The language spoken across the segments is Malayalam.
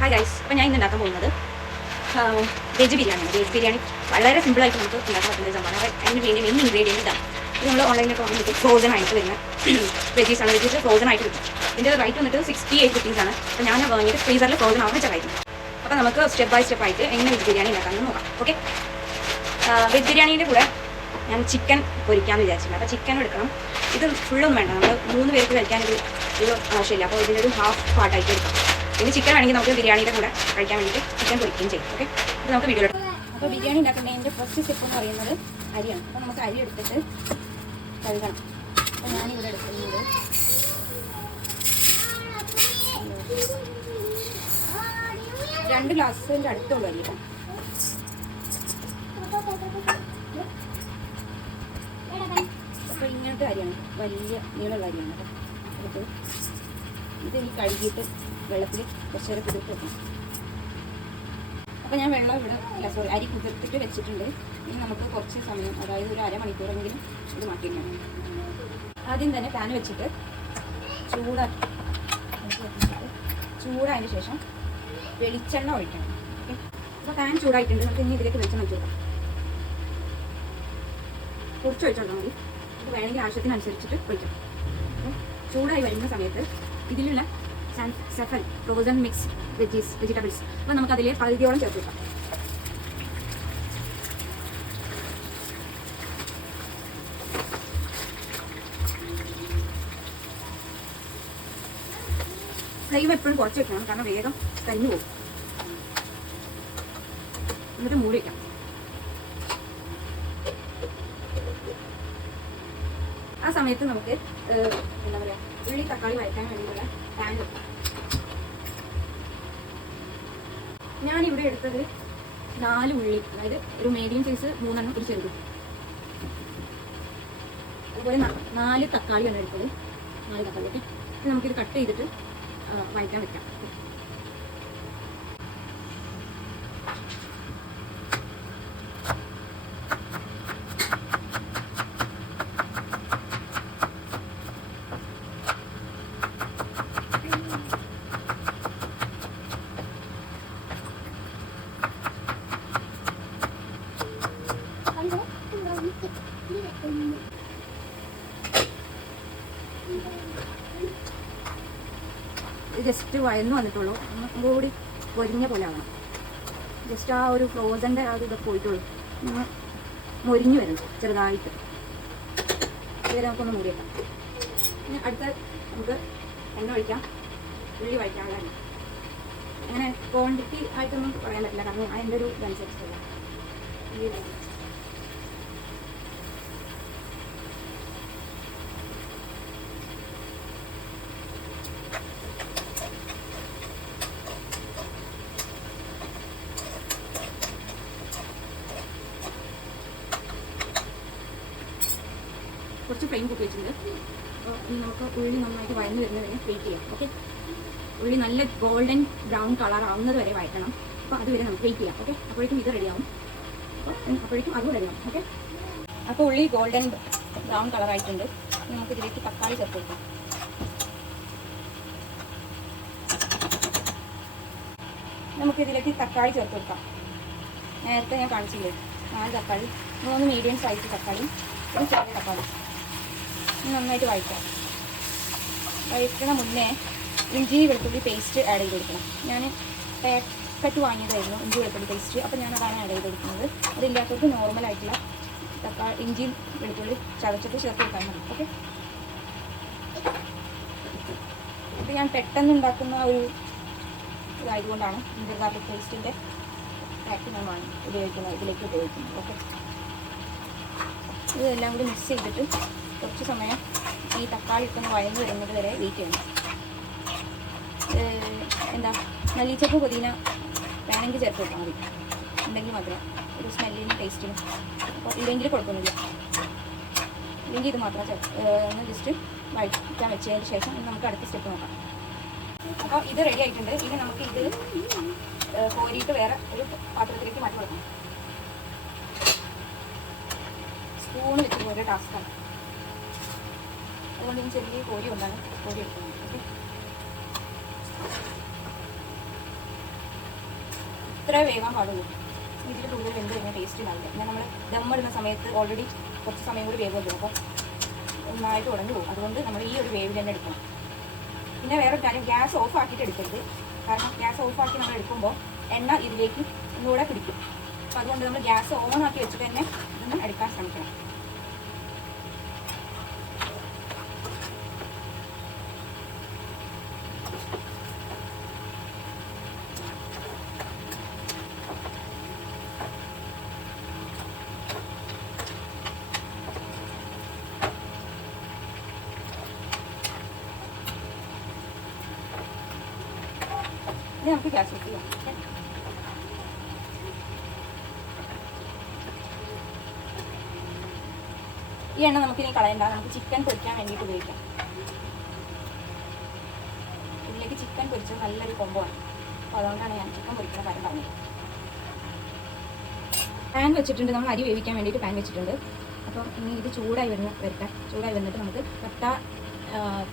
ഹായ് ഗൈസ്, അപ്പോൾ ഞാൻ ഇന്ന് ഉണ്ടാക്കാൻ പോകുന്നത് വെജ് ബിരിയാണിയാണ്. വെജ് ബിരിയാണി വളരെ സിമ്പിളായിട്ട് നമുക്ക് ഉണ്ടാക്കാൻ പറ്റുന്ന സംഭവമാണ്. അപ്പോൾ അതിന് വേണ്ടി മെയിൻ ഇൻഗ്രീഡിയൻറ്റ് ഇതാണ്. ഇത് നമ്മൾ ഓൺലൈനിലൊക്കെ വാങ്ങുന്നത് ഫ്രോസൺ ആയിട്ട് വരുന്ന വെജീസാണ്. വെജീസ് ഫ്രോസൺ ആയിട്ട് കിട്ടും. ഇതിൻ്റെ റേറ്റ് വന്നിട്ട് 68 റുപ്പീസാണ്. അപ്പോൾ ഞാൻ വാങ്ങിയിട്ട് ഫ്രീസറിൽ ഫ്രോസൺ ആവുന്ന വെച്ചായിരുന്നു. അപ്പോൾ നമുക്ക് സ്റ്റെപ്പ് ബൈ സ്റ്റെപ്പ് ആയിട്ട് എങ്ങനെ വെജ് ബിരിയാണി ഉണ്ടാക്കാമെന്ന് നോക്കാം. ഓക്കെ, വെജ് ബിരിയാണീൻ്റെ കൂടെ ഞാൻ ചിക്കൻ പൊരിക്കാമെന്ന് വിചാരിച്ചിട്ടുണ്ട്. അപ്പോൾ ചിക്കൻ എടുക്കണം. ഇത് ഫുള്ളൊന്നും വേണ്ട, നമ്മൾ 3 പേർക്ക് കഴിക്കാനൊരു ആവശ്യമില്ല. അപ്പോൾ ഇതിനൊരു ഹാഫ് പാർട്ടായിട്ട് എടുക്കാം. പിന്നെ ചിക്കൻ ആണെങ്കിൽ നമുക്ക് ബിരിയാണിയുടെ കൂടെ കഴിക്കാൻ വേണ്ടിയിട്ട് ചിക്കൻ പൊരിക്കുകയും ചെയ്യും. ഓക്കെ, അപ്പോൾ നമുക്ക് വീഡിയോ എടുക്കാം. അപ്പോൾ ബിരിയാണി ഉണ്ടാക്കുന്നതിൻ്റെ ഫസ്റ്റ് സ്റ്റെപ്പ് എന്ന് പറയുന്നത് അരിയാണ്. അപ്പോൾ നമുക്ക് അരി എടുത്തിട്ട് കഴുകണം. അപ്പോൾ ഞാനിവിടെ എടുക്കുന്നത് 2 ഗ്ലാസിൻ്റെ അടുത്തുള്ള അരി. അപ്പോൾ ഇങ്ങനത്തെ അരിയാണ്, വലിയ നീളമുള്ള അരിയാണ്. അപ്പോൾ ഇത് ഈ കഴുകിയിട്ട് വെള്ളത്തിൽ കുറച്ച് നേരം കുതിർത്ത് വെക്കണം. അപ്പോൾ ഞാൻ വെള്ളം ഇവിടെ അരി കുതിർത്തിട്ട് വെച്ചിട്ടുണ്ട്. ഇനി നമുക്ക് കുറച്ച് സമയം, അതായത് ഒരു അരമണിക്കൂറെങ്കിലും ഇത് മാറ്റിയിടണം. ആദ്യം തന്നെ പാൻ വെച്ചിട്ട് ചൂടായതിന് ശേഷം വെളിച്ചെണ്ണ ഒഴിക്കണം. ഓക്കെ, അപ്പോൾ പാൻ ചൂടായിട്ടുണ്ട്. നമുക്ക് ഇനി ഇതിലേക്ക് വെളിച്ചെണ്ണ ഒഴിച്ചു കൊടുക്കാം. കുറച്ച് ഒഴിച്ചോളാം മതി. നമുക്ക് വേണമെങ്കിൽ ആവശ്യത്തിനനുസരിച്ചിട്ട് ഒഴിക്കാം. അപ്പോൾ ചൂടായി വരുന്ന സമയത്ത് ഇതിലുള്ള സെഫൽ ഫ്രോസൺ മിക്സ് വെജിറ്റബിൾസ് അപ്പോൾ നമുക്ക് അതിൽ പകുതിയോളം ചേർത്ത് വെക്കാം. ഫ്ലെയിം എപ്പോഴും കുറച്ച് വെക്കണം, കാരണം വേഗം കരിഞ്ഞു പോകും. എന്നിട്ട് മൂടി വയ്ക്കാം. ആ സമയത്ത് നമുക്ക് എന്താ പറയുക, ഉള്ളി തക്കാളി വഴറ്റാൻ വേണ്ടിയിട്ടുള്ള പാൻ വെക്കാം. ഞാനിവിടെ എടുത്തത് 4 ഉള്ളി, അതായത് ഒരു മീഡിയം സൈസ് 3 എണ്ണം, ഒരു ചെറുത്. അതുപോലെ 4 തക്കാളിയാണ് എടുത്തത്, 4 തക്കാളി. ഓക്കെ, നമുക്കിത് കട്ട് ചെയ്തിട്ട് വഴറ്റാൻ വെക്കാം. ജസ്റ്റ് വയന്ന് വന്നിട്ടുള്ളൂ, കൂടി പൊരിഞ്ഞ പോലെ ആവണം. ജസ്റ്റ് ആ ഒരു ഫ്രോസൻ്റെ ആ ഒരു ഇതൊക്കെ പോയിട്ടുള്ളൂ, മൊരിഞ്ഞ് വരണം ചെറുതായിട്ട്. ഇതുവരെ നമുക്കൊന്ന് മൂടി വെക്കാം. പിന്നെ അടുത്ത നമുക്ക് എണ്ണ ഒഴിക്കാം. ഉള്ളി വഴിക്കാനുള്ള അങ്ങനെ ക്വാണ്ടിറ്റി ആയിട്ടൊന്നും പറയാൻ പറ്റില്ല, കാരണം അതിൻ്റെ ഒരു ഇതനുസരിച്ചില്ല. കുറച്ച് ഫ്ലെയിം കൂട്ടി വെച്ചിട്ടുണ്ട്. അപ്പോൾ നമുക്ക് ഉള്ളി നന്നായിട്ട് വഴന്ന് വരുന്നത് വരെ വെയിറ്റ് ചെയ്യാം. ഓക്കെ, ഉള്ളി നല്ല ഗോൾഡൻ ബ്രൗൺ കളർ ആവുന്നത് വരെ വഴറ്റണം. അപ്പോൾ അതുവരെ നമുക്ക് വെയിറ്റ് ചെയ്യാം. ഓക്കെ, അപ്പോഴേക്കും ഇത് റെഡിയാവും. അപ്പോഴേക്കും അതും റെഡിയാവും. ഓക്കെ, അപ്പോൾ ഉള്ളി ഗോൾഡൻ ബ്രൗൺ കളറായിട്ടുണ്ട്. നമുക്ക് ഇതിലേക്ക് തക്കാളി ചേർത്ത് കൊടുക്കാം. നമുക്കിതിലേക്ക് തക്കാളി ചേർത്ത് കൊടുക്കാം. നേരത്തെ ഞാൻ കാണിച്ചില്ലേ, 4 തക്കാളി, 3 മീഡിയം സൈസ് തക്കാളി, ഒരു ചെറിയ തക്കാളി. നന്നായിട്ട് വഴറ്റാം. വഴറ്റണ മുന്നേ ഇഞ്ചി വെളുത്തുള്ളി പേസ്റ്റ് ആഡ് ചെയ്ത് കൊടുക്കണം. ഞാൻ പാക്കറ്റ് വാങ്ങിയതായിരുന്നു ഇഞ്ചി വെളുത്തുള്ളി പേസ്റ്റ്, അപ്പോൾ ഞാൻ അതാണ് ആഡ് ചെയ്ത് കൊടുക്കുന്നത്. അതില്ലാത്തവർക്ക് നോർമലായിട്ടുള്ള ഇഞ്ചിയും വെളുത്തുള്ളി ചതച്ചിട്ട് ചേർത്ത് കൊടുക്കാൻ മതി. ഓക്കെ, ഇത് ഞാൻ പെട്ടെന്ന് ഉണ്ടാക്കുന്ന ഒരു ഇതായതുകൊണ്ടാണ് ഇഞ്ചി ഗാർലിക് പേസ്റ്റിൻ്റെ പാക്ക് ഞാൻ ഉപയോഗിക്കുന്നത്, ഇതിലേക്ക് ഉപയോഗിക്കുന്നത്. ഓക്കെ, ഇതെല്ലാം കൂടി മിക്സ് ചെയ്തിട്ട് കുറച്ച് സമയം ഈ തക്കാളി ഇട്ടൊന്ന് വഴന്ന് വരുന്നത് വരെ വെയിറ്റ് ചെയ്യണം. എന്താ, മല്ലിച്ചപ്പ് പുതിന വേണമെങ്കിൽ ചേർത്ത് കൊടുത്താൽ മതി, ഉണ്ടെങ്കിൽ മാത്രം ഒരു സ്മെല്ലിനും ടേസ്റ്റിനും. അപ്പോൾ ഇല്ലെങ്കിൽ കുഴപ്പമൊന്നുമില്ല. ഇല്ലെങ്കിൽ ഇത് മാത്രം ഒന്ന് ജസ്റ്റ് വഴറ്റാൻ വെച്ചതിന് ശേഷം നമുക്ക് അടുത്ത സ്റ്റെപ്പ് നോക്കാം. അപ്പോൾ ഇത് റെഡി ആയിട്ടുണ്ട്. ഇനി നമുക്ക് ഇത് കോരിയിട്ട് വേറെ ഒരു പാത്രത്തിലേക്ക് മാറ്റി കൊടുക്കണം. സ്പൂണ് വെച്ച് പോലെ ടാസ്ക്കാണ്. അതുകൊണ്ട് ഈ ചെറിയ കോരി കൊണ്ടാണ് കോരി എടുക്കുന്നത്. ഓക്കെ, ഇത്ര വേഗം പാടുള്ളൂ. ഇതിൽ കൂടുതൽ വെന്ത് കഴിഞ്ഞാൽ ടേസ്റ്റ് ഉണ്ടാവില്ല. പിന്നെ നമ്മൾ ദമ്മിടുന്ന സമയത്ത് ഓൾറെഡി കുറച്ച് സമയം കൂടി വേവുമല്ലോ, അപ്പോൾ നന്നായിട്ട് ഉടഞ്ഞു പോകും. അതുകൊണ്ട് നമ്മൾ ഈ ഒരു വേവിൽ തന്നെ എടുക്കണം. പിന്നെ വേറൊരു കാര്യം, ഗ്യാസ് ഓഫ് ആക്കിയിട്ട് എടുക്കരുത്. കാരണം ഗ്യാസ് ഓഫ് ആക്കി നമ്മൾ എടുക്കുമ്പോൾ എണ്ണ ഇതിലേക്ക് ഒന്നുകൂടെ പിടിക്കും. അപ്പോൾ അതുകൊണ്ട് നമ്മൾ ഗ്യാസ് ഓൺ ആക്കി വെച്ചിട്ട് തന്നെ ഇതൊന്ന് എടുക്കാൻ ശ്രമിക്കണം. ഇനി നമുക്ക് ഗ്യാസ് ഓഫ് ചെയ്യാം. ഈ എണ്ണ നമുക്കിനി കളയണ്ട, നമുക്ക് ചിക്കൻ പൊരിക്കാൻ വേണ്ടിയിട്ട് ഉപയോഗിക്കാം. ഇതിലേക്ക് ചിക്കൻ പൊരിച്ചത് നല്ലൊരു കൊമ്പോ ആണ്. അപ്പോൾ അതുകൊണ്ടാണ് ഞാൻ ചിക്കൻ പൊരിക്കുന്ന കാര്യം പറഞ്ഞത്. പാൻ വെച്ചിട്ടുണ്ട്, നമ്മൾ അരി വേവിക്കാൻ വേണ്ടിയിട്ട് പാൻ വെച്ചിട്ടുണ്ട്. അപ്പോൾ ഇനി ഇത് ചൂടായി വന്നിട്ട് നമുക്ക് പട്ട,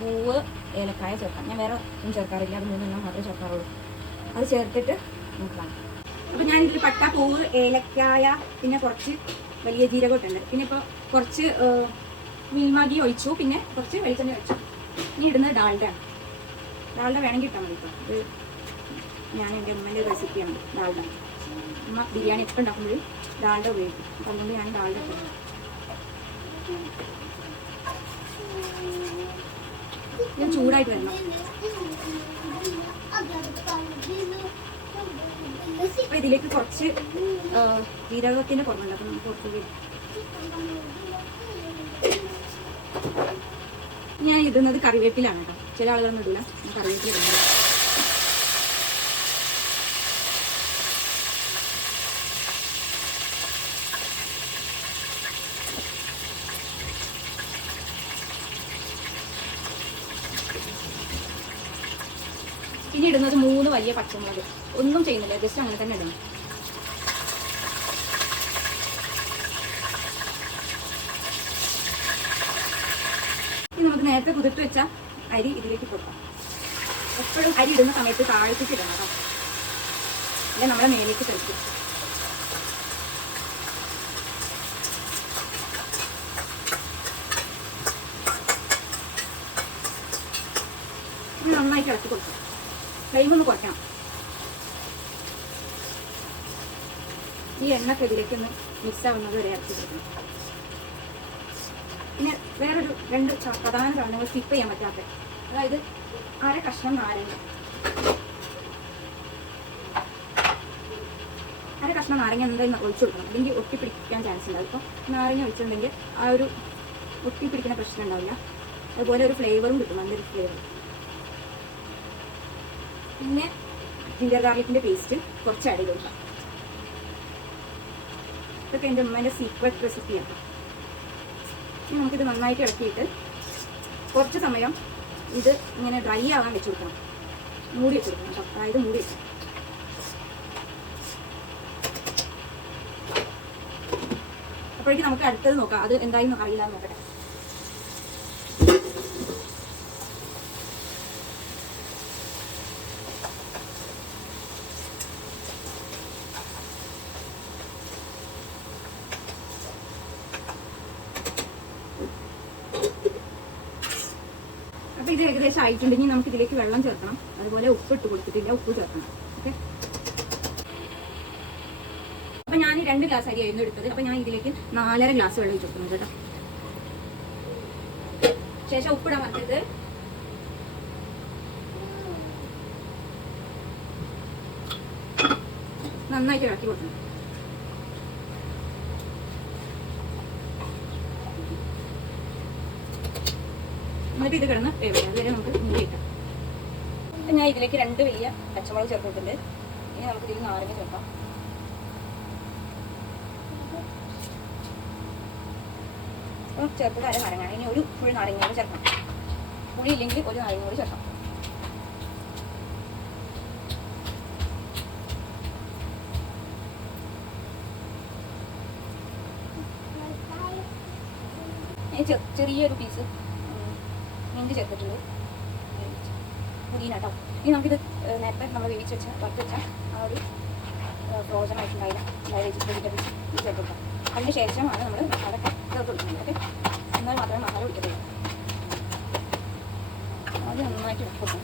പൂവ്, ഏലക്കായ ചേർക്കാം. ഞാൻ വേറെ ഒന്നും ചേർക്കാറില്ല, അത് 3 മാത്രമേ ചേർക്കാറുള്ളൂ. അത് ചേർത്തിട്ട് നമുക്ക് കാണാം. അപ്പോൾ ഞാനിതിൽ പട്ട, പൂവ്, ഏലക്കായ, പിന്നെ കുറച്ച് വലിയ ജീരകം ഇട്ടുണ്ട്. പിന്നെ ഇപ്പോൾ കുറച്ച് മിൽമാഗി ഒഴിച്ചു, പിന്നെ കുറച്ച് വെളിച്ചെണ്ണ ഒഴിച്ചു. ഇനി ഇടുന്നത് ഡാൽഡയാണ്. ഡാൽഡ വേണമെങ്കിൽ ഇട്ടാൽ മതി. ഇപ്പോൾ ഇത് ഞാൻ എൻ്റെ ഉമ്മൻ്റെ റെസിപ്പിയാണ് ഡാൽഡ. ഉമ്മ ബിരിയാണി ഒക്കെ ഉണ്ടാക്കുമ്പോൾ ഡാൽഡ ഉപയോഗിക്കും. അപ്പം അതുകൊണ്ട് ഞാൻ ഡാൽഡ ഇട്ടു. ഇത് ചൂടായിട്ട് വരണം. അപ്പോൾ ഇതിലേക്ക് കുറച്ച് ജീരകത്തിൻ്റെ കുറവുണ്ട്. അപ്പം നമുക്ക് കുറച്ചുകൂടി ഞാൻ ഇടുന്നത് കറിവേപ്പിലാണ് കേട്ടോ. ചില ആളുകളൊന്നും ഇടില്ല, കറിവേപ്പില ഇടുന്നത്. പിന്നെ ഇടുന്നത് 3 വലിയ പച്ചമുളക്. ഒന്നും ചെയ്യുന്നില്ല, ജസ്റ്റ് അങ്ങനെ തന്നെ ഇടണം. ഇനി നമുക്ക് നേരത്തെ കുതിർത്ത് വെച്ച അരി ഇതിലേക്ക് കൊടുക്കാം. എപ്പോഴും അരി ഇടുന്ന സമയത്ത് താഴ്ത്തിട്ട് ഇടണം കേട്ടോ, അല്ലെ നമ്മളെ മേലേക്ക് തെളിക്കും. ഇനി നന്നായിട്ട് ഇളക്കി കൊടുക്കാം. ഫ്ലെയിമൊന്ന് കുറയ്ക്കണം. ഈ എണ്ണക്ക് ഇതിലേക്ക് ഒന്ന് മിക്സ് ആവുന്നത് വരെ ഇറക്കി കൊടുക്കണം. പിന്നെ വേറൊരു 2 പ്രധാന സാധനങ്ങൾ സ്കിപ്പ് ചെയ്യാൻ പറ്റാത്ത, അതായത് അര കഷ്ണം നാരങ്ങ. അര കഷ്ണം നാരങ്ങ എന്തായാലും ഒഴിച്ചു കൊടുക്കണം, അല്ലെങ്കിൽ ഒട്ടിപ്പിടിക്കാൻ ചാൻസ് ഉണ്ടാവും. ഇപ്പോൾ നാരങ്ങ ഒഴിച്ചിട്ടുണ്ടെങ്കിൽ ആ ഒരു ഒട്ടിപ്പിടിക്കുന്ന പ്രശ്നം ഉണ്ടാവില്ല. അതുപോലെ ഒരു ഫ്ലേവറും കിട്ടും, നല്ലൊരു ഫ്ലേവർ. പിന്നെ ജിഞ്ചർ ഗാർലിക്കിൻ്റെ പേസ്റ്റ് കുറച്ച് ആഡ് ചെയ്ത് കൊടുക്കാം. ഇതൊക്കെ എൻ്റെ ഉമ്മേൻ്റെ സീക്രട്ട് റെസിപ്പിയാണ്. ഇനി നമുക്കിത് നന്നായിട്ട് ഇളക്കിയിട്ട് കുറച്ച് സമയം ഇത് ഇങ്ങനെ ഡ്രൈ ആകാൻ വെച്ച് കൊടുക്കണം. മൂടി വെച്ച് കൊടുക്കണം കേട്ടോ, അതായത് മൂടി വെച്ച്. അപ്പോഴേക്കും നമുക്ക് അടുത്തത് നോക്കാം, അത് എന്തായാലും അറിയില്ല എന്ന് നോക്കട്ടെ. അപ്പോൾ ഇത് ഏകദേശം ആയിട്ടുണ്ടെങ്കിൽ നമുക്ക് ഇതിലേക്ക് വെള്ളം ചേർക്കണം. അതുപോലെ ഉപ്പ് ഇട്ട് കൊടുത്തിട്ടില്ല, ഉപ്പ് ചേർക്കണം. ഓക്കെ, അപ്പോൾ ഞാൻ 2 ഗ്ലാസ് അരിയായിരുന്നു എടുത്തത്. അപ്പോൾ ഞാൻ ഇതിലേക്ക് 4.5 ഗ്ലാസ് വെള്ളം ഒഴിച്ച് കൊടുക്കുന്നത് കേട്ടോ. ശേഷം ഉപ്പിടാൻ മറക്കരുത്. നന്നായിട്ട് ഇളക്കി കൊടുക്കണം. എന്നിട്ട് ഇത് കിടന്ന് വേവിക്കാം. അതുവരെ നമുക്ക് മൂടി വയ്ക്കാം. ഞാൻ ഇതിലേക്ക് 2 വലിയ പച്ചമുളക് ചേർത്തിട്ടുണ്ട്. ഇനി നമുക്ക് ഇതിൽ നാരങ്ങ ചേർക്കാം. അപ്പം ചേർത്തത് അര നാരങ്ങയാണ്. ഇനി ഒരു ഫുൾ നാരങ്ങ ചേർക്കാം. പുളി ഇല്ലെങ്കിൽ ഒരു നാരങ്ങ കൂടി ചേർക്കാം. ചെറിയൊരു പീസ് മിന്റ് ചേർത്തിട്ടുണ്ട്, പുതിന കേട്ടോ. ഇനി നമുക്കിത് നേരത്തെ നമ്മൾ വേവിച്ച് വെച്ച വറുത്ത് വെച്ച ആ ഒരു ഫ്രോസൺ ആയിട്ടുണ്ടായില്ല വെജിറ്റബിൾസ് ചേർത്ത് കൊടുക്കാം. അതിന് ശേഷമാണ് നമ്മൾ അതൊക്കെ ചേർത്ത് കൊടുക്കുന്നത്. ഓക്കെ, എന്നാൽ മാത്രമേ മസാല പിടിക്കത്തുള്ളൂ. ആദ്യം നന്നായിട്ട് കൊടുക്കും.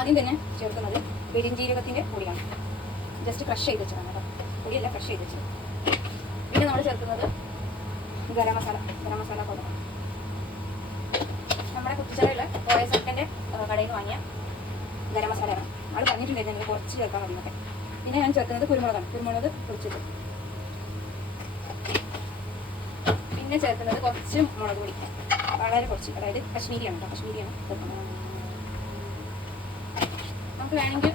ആദ്യം തന്നെ ചേർക്കുന്നത് പെരുംജീരകത്തിൻ്റെ പൊടിയാണ്. ജസ്റ്റ് ക്രഷ് ചെയ്ത് വെച്ചതാണ് കേട്ടോ, പൊടിയല്ല ക്രഷ് ചെയ്ത് വെച്ചത്. പിന്നെ നമ്മൾ ചേർക്കുന്നത് ഗരം മസാല പൗഡർ. നമ്മുടെ കുട്ടിച്ചടയുള്ള OSFൻ്റെ കടയിൽ നിന്ന് വാങ്ങിയ ഗരം മസാലയാണ്. അത് പറഞ്ഞിട്ടുണ്ടായിരുന്നു നിങ്ങൾ കുറച്ച് ചേർക്കാൻ മതി എന്നൊക്കെ. പിന്നെ ഞാൻ ചേർക്കുന്നത് കുരുമുളക് പൊടിച്ചത്. പിന്നെ ചേർക്കുന്നത് കുറച്ച് മുളക് പൊടി, വളരെ കുറച്ച്, അതായത് കശ്മീരിയാണ് ചേർക്കുന്നത്. നമുക്ക് വേണമെങ്കിൽ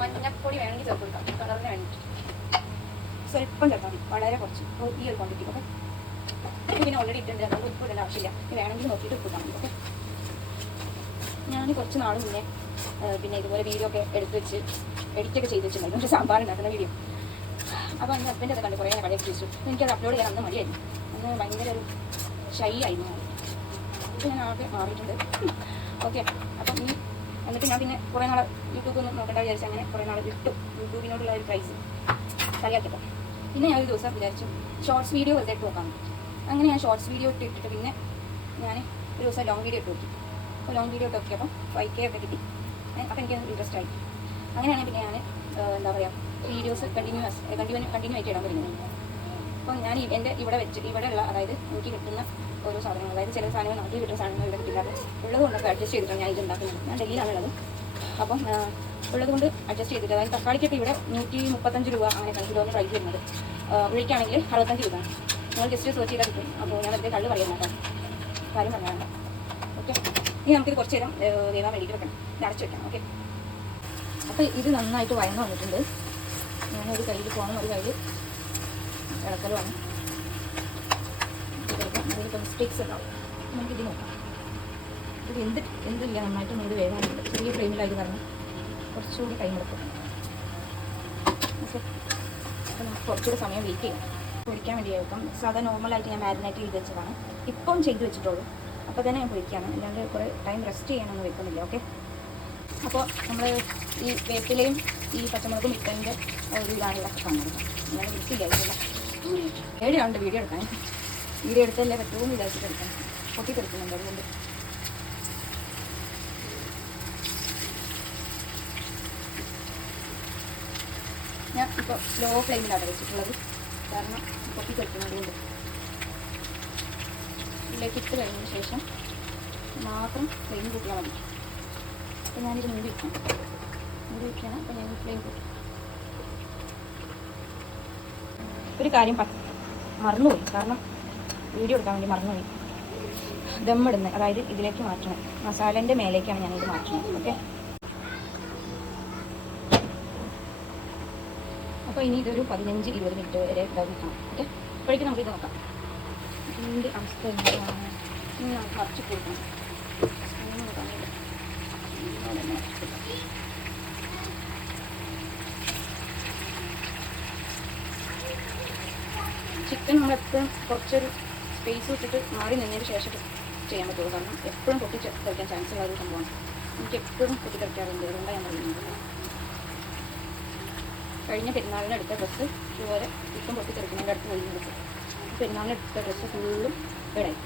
മഞ്ഞപ്പൊടി വേണമെങ്കിൽ ചേർത്ത് കൊടുക്കാം, കളറിന് വേണ്ടിയിട്ട് സ്വല്പം ചേർത്താൽ മതി, വളരെ കുറച്ച്, ഈ ഒരു ക്വാണ്ടിറ്റി. ഓക്കെ, പിന്നെ ഓൾറെഡി ഇട്ടുണ്ട്, അതുകൊണ്ട് ഉപ്പ് ഇടേണ്ട ആവശ്യമില്ല. വേണമെങ്കിൽ നോക്കിയിട്ട് ഉപ്പിട്ടാൽ മതി. ഓക്കെ, ഞാൻ കുറച്ച് നാൾ മുന്നേ പിന്നെ ഇതുപോലെ വീഡിയോ ഒക്കെ എടുത്ത് വെച്ച് എഡിറ്റൊക്കെ ചെയ്ത് വെച്ചിട്ടുണ്ടായിരുന്നു, ഒരു സാമ്പാർ ഉണ്ടാക്കുന്ന വീഡിയോ. അപ്പോൾ അന്ന് ഹസ്ബൻഡ് അത് കണ്ട് കുറേ പഴയ ചോദിച്ചു. എനിക്കത് അപ്ലോഡ് ചെയ്യാൻ അന്ന് മടിയായിരുന്നു, അന്ന് ഭയങ്കര ഒരു ഷൈ ആയിരുന്നു. ഇപ്പോൾ ഞാൻ ആകെ മാറിയിട്ടുണ്ട്. ഓക്കെ, അപ്പം എന്നിട്ട് ഞാൻ പിന്നെ കുറേ നാൾ യൂട്യൂബൊന്നും നോക്കേണ്ട വിചാരിച്ചു. അങ്ങനെ കുറേ നാൾ വിട്ടു യൂട്യൂബിനോടുള്ള ഒരു പ്രൈസ് കളിയാക്കിയപ്പോൾ. പിന്നെ ഞാൻ ഒരു ദിവസം വിചാരിച്ചു ഷോർട്സ് വീഡിയോ വെറുതെ ഇട്ട് നോക്കാം. അങ്ങനെ ഞാൻ ഷോർട്സ് വീഡിയോ ഇട്ടിട്ട് പിന്നെ ഞാൻ ഒരു ദിവസം ലോങ് വീഡിയോ ഇട്ട് നോക്കി. അപ്പോൾ ലോങ് വീഡിയോ ഇട്ട് നോക്കിയപ്പോൾ 5K ഒക്കെ കിട്ടി. അപ്പോൾ എനിക്ക് ഇൻട്രസ്റ്റ് ആയി. അങ്ങനെയാണ് പിന്നെ ഞാൻ എന്താ പറയുക വീഡിയോസ് കണ്ടിന്യൂ ആയിട്ട് ഇടാൻ തുടങ്ങി. അപ്പോൾ ഞാൻ എൻ്റെ ഇവിടെയുള്ള അതായത് എനിക്ക് കിട്ടുന്ന ഓരോ സാധനങ്ങൾ, അതായത് ചില സാധനങ്ങൾ നാട്ടിൽ കിട്ടുന്ന സാധനങ്ങൾ ഇവിടെ കിട്ടില്ലാതെ ഉള്ളത് കൊണ്ടൊക്കെ അഡ്ജസ്റ്റ് ചെയ്തിട്ടാണ് ഞാൻ ഇത് ഉണ്ടാക്കുന്നത്. ഞാൻ ഡൽഹിയിലാണുള്ളത്. അപ്പം ഉള്ളത് കൊണ്ട് അഡ്ജസ്റ്റ് ചെയ്തിട്ട്, അതായത് തക്കാളിക്കൊക്കെ ഇവിടെ 135 രൂപ അങ്ങനെ കിലോന് പ്രൈസ് വരുന്നത്. ഉള്ളിക്കാണെങ്കിൽ 65 രൂപ. നിങ്ങൾ ജസ്റ്റ് സെർച്ച് ചെയ്താൽ കിട്ടും. അപ്പോൾ ഞാൻ വെറുതെ കള്ള് പറയാം കേട്ടോ, കാര്യം പറഞ്ഞതാണ്. ഓക്കെ, ഇനി നമുക്കിത് കുറച്ച് നേരം വേവാൻ വേണ്ടിയിട്ട് വെക്കണം, ഇത് അടച്ചു വെക്കണം. ഓക്കെ, അപ്പോൾ ഇത് നന്നായിട്ട് വഴന്ന് വന്നിട്ടുണ്ട്. ഞാനൊരു കയ്യിൽ പോകണം, ഒരു കയ്യിൽ ഇളക്കലുമാണ്. അതിലിപ്പോൾ മിസ്റ്റേക്സ് ഉണ്ടാവും, നമുക്കിത് നോക്കാം. ഇത് എന്തില്ല നന്നായിട്ട് നമുക്ക് വേവാനുണ്ട്. ചെറിയ ഫ്ലെയിമിലായത് കാരണം കുറച്ചുകൂടി ടൈം എടുക്കും. ഓക്കെ, അപ്പോൾ നമുക്ക് കുറച്ചുകൂടി സമയം വെയിറ്റ് ചെയ്യാം. പൊരിക്കാൻ വേണ്ടി വെക്കാം. സാധാ നോർമലായിട്ട് ഞാൻ മാരിനേറ്റ് ചെയ്ത് വെച്ചതാണ്, ഇപ്പം ചെയ്ത് വെച്ചിട്ടുള്ളൂ. അപ്പോൾ തന്നെ ഞാൻ പൊരിക്കുകയാണ്, അല്ലാണ്ട് കുറേ ടൈം റെസ്റ്റ് ചെയ്യാനൊന്നും വെക്കുന്നില്ല. ഓക്കെ, അപ്പോൾ നമ്മൾ ഈ വേപ്പിലയും ഈ പച്ചമുളകും ഇട്ടതിൻ്റെ ഒരു ഇതാണ് ഇവിടെ കാണുന്നത്. ഞാൻ വൃത്തിയില്ല, ഏടിയാണ്ട് വീഡിയോ എടുക്കാൻ. വീഡിയോ എടുത്തല്ലേ പറ്റുമെന്ന് വിചാരിച്ചിട്ട് എടുക്കാൻ, പൊട്ടിത്തെടുക്കുന്നുണ്ട്. അതുകൊണ്ട് ഞാൻ ഇപ്പോൾ ലോ ഫ്ലെയിമിലാണ് വെച്ചിട്ടുള്ളത്, കാരണം പൊട്ടിത്തെടുക്കുന്നതുകൊണ്ട്. ഇതിലേക്ക് ഇട്ട് കഴിഞ്ഞതിന് ശേഷം മാത്രം ഫ്ലെയിം കൂട്ടിയാൽ മതി. അപ്പോൾ ഞാനിത് മൂടി വയ്ക്കണം. അപ്പോൾ ഞാൻ ഫ്ലെയിം കൂട്ടി. ഒരു കാര്യം മറന്നുപോയി, കാരണം വീഡിയോ എടുക്കാൻ വേണ്ടി മറന്നുപോയി. ദമ്മിടുന്നത്, അതായത് ഇതിലേക്ക് മാറ്റണം, മസാലേൻ്റെ മേലേക്കാണ് ഞാനിത് മാറ്റുന്നത്. ഓക്കെ, അപ്പോൾ ഇനി ഇതൊരു 15-20 മിനിറ്റ് വരെ വെക്കണം. ഓക്കെ, അപ്പോഴേക്കും നമുക്കിത് നോക്കാം ഇതിൻ്റെ അവസ്ഥ എന്താണ്. ഇനി നമുക്ക് മറിച്ച് കൊടുക്കണം. ചിക്കൻ നമ്മളെപ്പോഴും കുറച്ചൊരു സ്പേസ് വിട്ടിട്ട് മാറി നിന്നതിന് ശേഷം ചെയ്യാൻ പറ്റുള്ളൂ, കാരണം എപ്പോഴും പൊട്ടിത്തെറിക്കാൻ ചാൻസ് ഉള്ള ഒരു സംഭവമാണ്. എനിക്ക് എപ്പോഴും പൊട്ടിത്തെറിക്കാറുണ്ട്, അതുകൊണ്ടാണ് ഞാൻ പറയുന്നത്. കഴിഞ്ഞ പെരുന്നാളിനെടുത്ത ഡ്രസ്സ് ഇതുപോലെ ഇപ്പം പൊട്ടിത്തെറിക്കുന്നതിൻ്റെ അടുത്ത് പോയി എടുത്തു. പെരുന്നാളിനെടുത്ത ഡ്രസ്സ് ഫുള്ളും ഇടായി,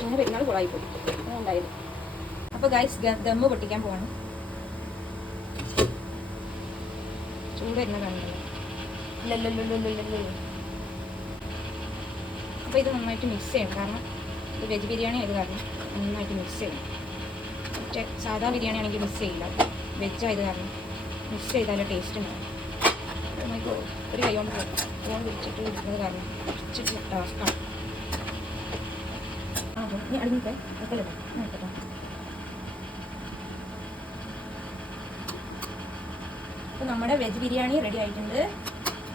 അങ്ങനെ പെരുന്നാൾ കുളായിപ്പോയി. അതുണ്ടായത്. അപ്പോൾ ഗൈസ് ദമ്മ് പൊട്ടിക്കാൻ പോവാണ്. ചൂട് വരുന്ന കാണുന്നില്ല. അപ്പോൾ ഇത് നന്നായിട്ട് മിക്സ് ചെയ്യണം, കാരണം ഇത് വെജ് ബിരിയാണി ആയത് കാരണം നന്നായിട്ട് മിക്സ് ചെയ്യണം. മറ്റേ സാധാ ബിരിയാണി ആണെങ്കിൽ മിക്സ് ചെയ്യില്ല, വെജ് ആയത് കാരണം മിക്സ് ചെയ്താലേ ടേസ്റ്റ് ഉണ്ടാവും. നമുക്ക് ഒരു കൈ കൊണ്ട് ഫോൺ വിളിച്ചിട്ട് ഇരിക്കുന്നത് കാരണം കുറച്ചിട്ട് ടാസ്ക്കാണ്. ഇനി അടുത്ത നോക്കല്ലോ നോക്കട്ടോ. അപ്പോൾ നമ്മുടെ വെജ് ബിരിയാണി റെഡി ആയിട്ടുണ്ട്.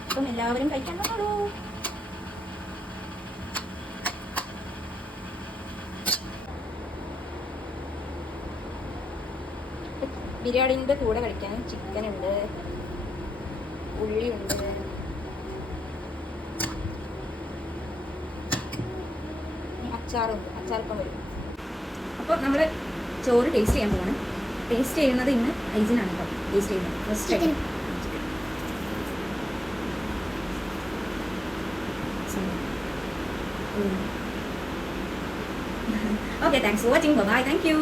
അപ്പം എല്ലാവരും കഴിക്കാൻ നോക്കൂ. ബിരിയാണിൻ്റെ കൂടെ കഴിക്കാൻ ചിക്കൻ ഉണ്ട്, ഉള്ളിയുണ്ട്, അച്ചാറുണ്ട്, അച്ചാറിപ്പം വരും. അപ്പോൾ നമ്മൾ ചോറ് ടേസ്റ്റ് ചെയ്യാൻ പോവാണ്. ടേസ്റ്റ് ചെയ്യുന്നത് ഇന്ന് ഹൈജിനാണ് കേട്ടോ. ടേസ്റ്റ് ചെയ്യുന്നത് first time. Okay, thanks for watching. Bye bye. Thank you.